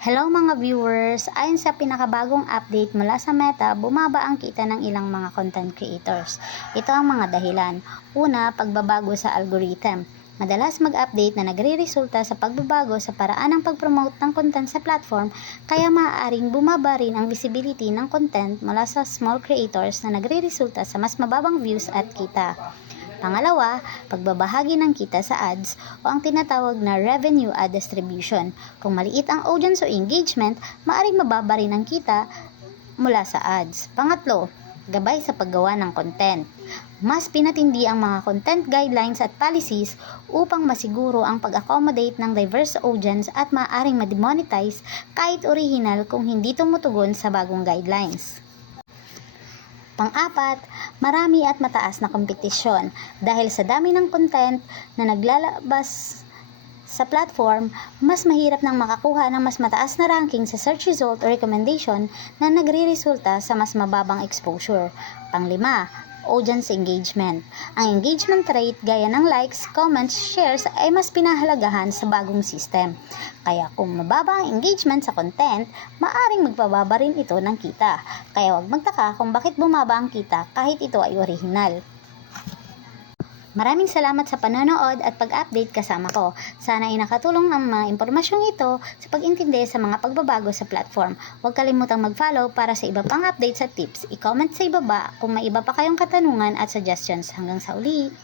Hello mga viewers! Ayon sa pinakabagong update mula sa Meta, bumaba ang kita ng ilang mga content creators. Ito ang mga dahilan. Una, pagbabago sa algorithm. Madalas mag-update na nagre-resulta sa pagbabago sa paraan ng pag-promote ng content sa platform, kaya maaaring bumaba rin ang visibility ng content mula sa small creators na nagre-resulta sa mas mababang views at kita. Pangalawa, pagbabahagi ng kita sa ads o ang tinatawag na revenue ad distribution. Kung maliit ang audience o engagement, maaaring mababa rin ang kita mula sa ads. Pangatlo, gabay sa paggawa ng content. Mas pinatindi ang mga content guidelines at policies upang masiguro ang pag-accommodate ng diverse audience at maaaring ma-demonetize kahit original kung hindi tumutugon sa bagong guidelines. Pang-apat, marami at mataas na kompetisyon. Dahil sa dami ng content na naglalabas sa platform, mas mahirap nang makakuha ng mas mataas na ranking sa search result o recommendation na nagre-resulta sa mas mababang exposure. Pang-lima, audience engagement. Ang engagement rate gaya ng likes, comments, shares ay mas pinahalagahan sa bagong system. Kaya kung mababa ang engagement sa content, maaring magpababa rin ito ng kita. Kaya huwag magtaka kung bakit bumaba ang kita kahit ito ay original. Maraming salamat sa panonood at pag-update kasama ko. Sana ay nakatulong ang mga impormasyong ito sa pag-intindi sa mga pagbabago sa platform. Huwag kalimutang mag-follow para sa iba pang updates at tips. I-comment sa ibaba kung may iba pa kayong katanungan at suggestions. Hanggang sa uli!